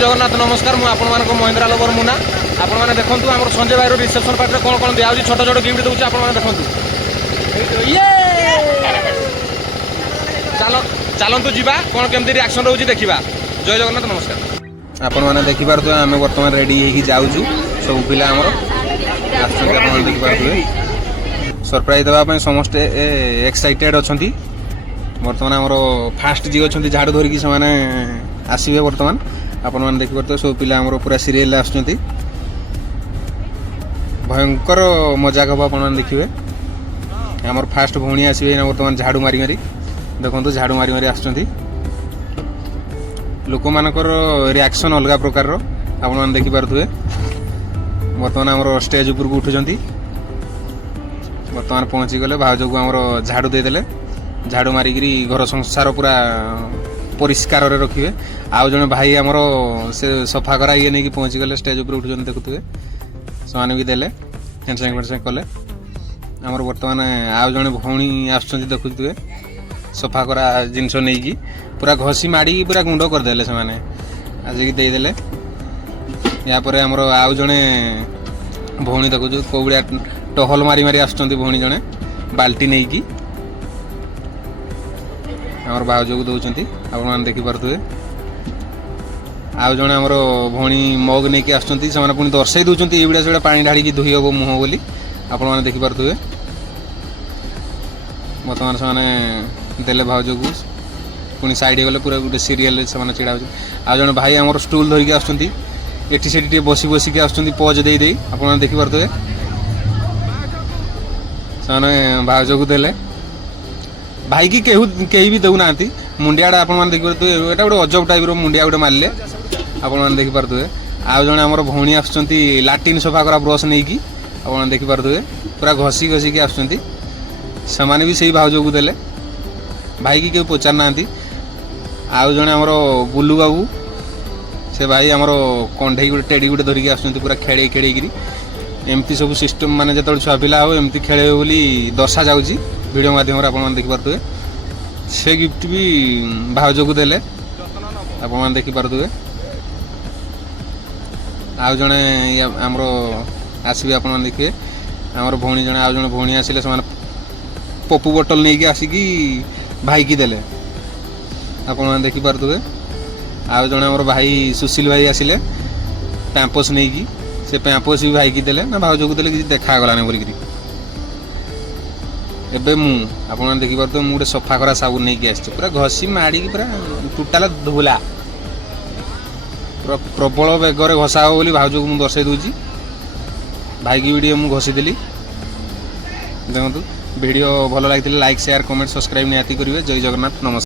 जगन्नाथ नमस्कार मु आपण मानको महेंद्रा लवर मुना आपण माने देखंतु हमर संजय भाई रो रिसेप्शन पार्टी कोन कोन दिया होची छोट छोट गिफ्ट दोची आपण माने देखंतु ये चलो चलंतु जीवा कोन केमती रिएक्शन रहउची देखिबा। जय जगन्नाथ नमस्कार। आपण माने देखि पारतो आमे वर्तमान रेडी हेकी जाउछु सब पिला हमर आछन आपण देखि पारतो सरप्राइज देबा पय समस्त एक्साइटेड अछंती। वर्तमान हमर फास्ट जी अछंती झाडू धरि की समाने आसीबे वर्तमान आपण माने देखि पारतो सब पिला हमर पूरा सीरियल आछंती भयंकर मजाक हबा आपण माने देखिबे। हमर फास्ट भौणी आसीबे ना वर्तमान झाडू मारी मारी देखंतु झाडू मारी मारी आछंती लोक मानकर रिएक्शन अलग प्रकार आपण माने देखि पारथुए। वर्तमान हमर स्टेज ऊपर को उठुचंती वर्तमान पहुंची गले भाउज को हमर झाड़ू दे देले झाड़ू मारी गिरी घर संसार पूरा परिष्कार रे रखिबे। आउ जने भाई हमर से सफा करा ये नै कि पहुंची गले स्टेज ऊपर उठुचंती देखुथुए समान भी देले हैंडशेक हैंडशेक कले हमर वर्तमान आउ जने भौणी आछंती देखुथुए सफा करा जिंस नै कि पूरा घसी माड़ी पूरा गुंड कर देले से माने आज की दे देले। या परे हमर आउ जने भौणी देखु कोबड़िया टहल मारी मारी आछंती भौणी जने बाल्टी नै कि हमर भाउज को दउचंती आपण मान देखि परथुए। आउ जने हमर भौणी मग नै कि आछंती से माने पुनी दर्शाई दउचंती एबिडा सेडा पानी ढाली की धुई हबो मुह बोली आपण मान देखि परथुए। वर्तमान से माने देले भाउज को पुनी साइड गले पूरा गोटे सीरियल से माने चिड़ा आ जने भाई हमर स्टूल धरि के आछंती एटी सेटी बसी बसी के आछंती पॉज देई देई आपण देखि परथुए साने भाउज को देले भाई की केही भी दउ नांती मुंडियाडा आपण मान देखि परथुए एटा गोटे अजब टाइप रो मुंडिया गोटे मारले आपण मान देखि परथुए। आ जने हमर भौणी आछंती लाटिन सफा करा ब्रश नै कि आपण देखि परथुए पूरा घसी घसी के आछंती समान भी सही भाउज को देले भाई की केउ पचार नांती। आउ जने हमर बुल्लू बाबू से भाई हमर कंढई गोटे टेडी गोटे धरिक आछंती पूरा खेळे खेळे गिरी एमती सब सिस्टम माने जतल छुआ पिला हो एमती खेळे बोली दर्शा जाउची वीडियो माध्यम रे आपण मान देखि परथुए। से गिफ्ट भी भाउज को देले आपण मान देखि परथुए। आउ जने हमर आसीबे आपण मान देखिए हमर भौणी जने आउ जने भौणी आसिले समान पप्पू बोतल नै कि आसी कि भाई की देले आपण मान देखि परथुए। आउ जने हमर भाई सुशील भाई आसिले पैंपस नै कि से पैंपस भी भाई की देले ना भाउज को देले कि देखा गला नै बोली कि एबे मु आपण मान देखि परथुए मु सफा करा साबुन नै कि आछि पूरा घसी माडी कि पूरा टोटल धुला प्रबल बेगर घसा हो बोली भाउज को मु दर्शाई दूची भाई की वीडियो मु घसी देली देखंतु वीडियो भल लागिथिले लाइक शेयर कमेंट सब्सक्राइब निहाती करिवे। जय जगन्नाथ नमस्कार।